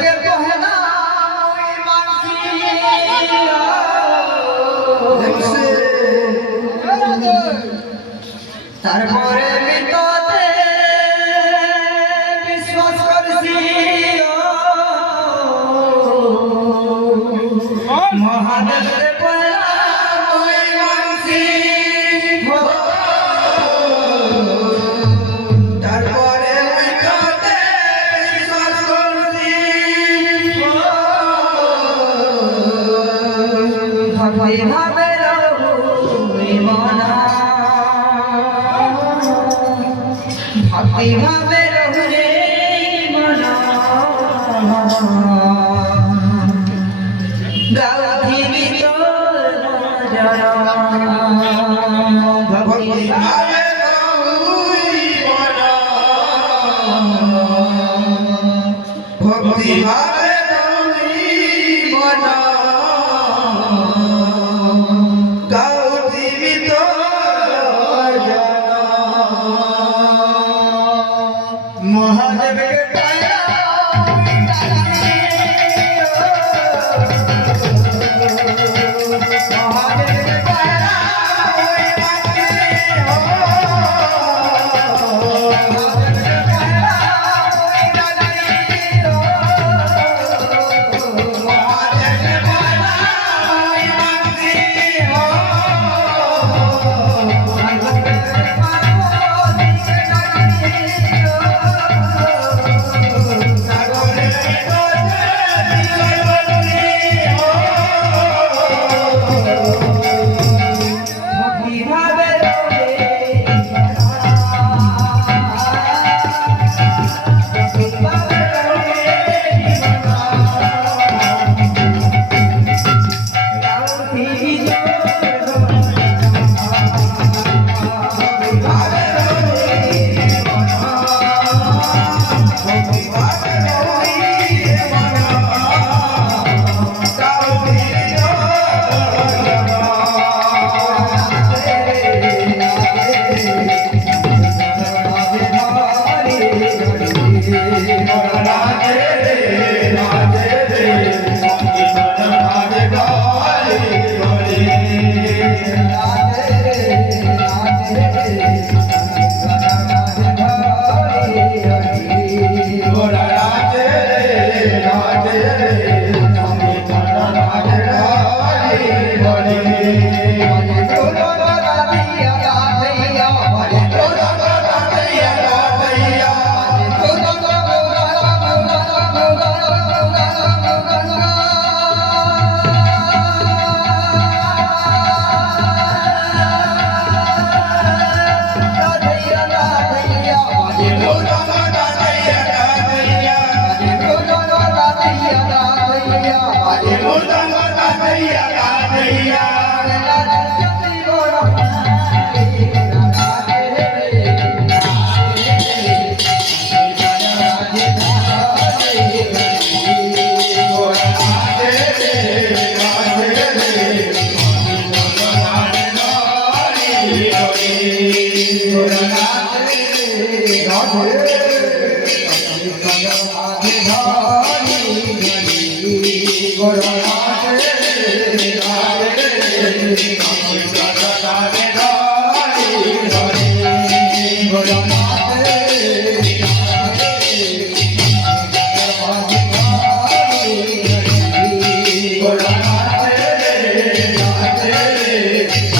के पहला তারপরে বিততে বিশ্বাস করছি মহাদেবকে পয়লা ওই মানসি তারপরে বিততে বিশ্বাস করছি ভক্তি ভাবে রহু মনা ভক্তি ভাবে রহু রে মনা গাউধি ভিতর জরা ভক্তি ভাবে রহু মনা ভক্তি ভাবে রহু মনা গাউধি ভিতর জরা মহাদেবকে পায়া মহাদেবকে পায়া ওই মাটি মহাদেবকে পায়া ওই মাটি মহাদেবকে পায়া ওই মাটি Hare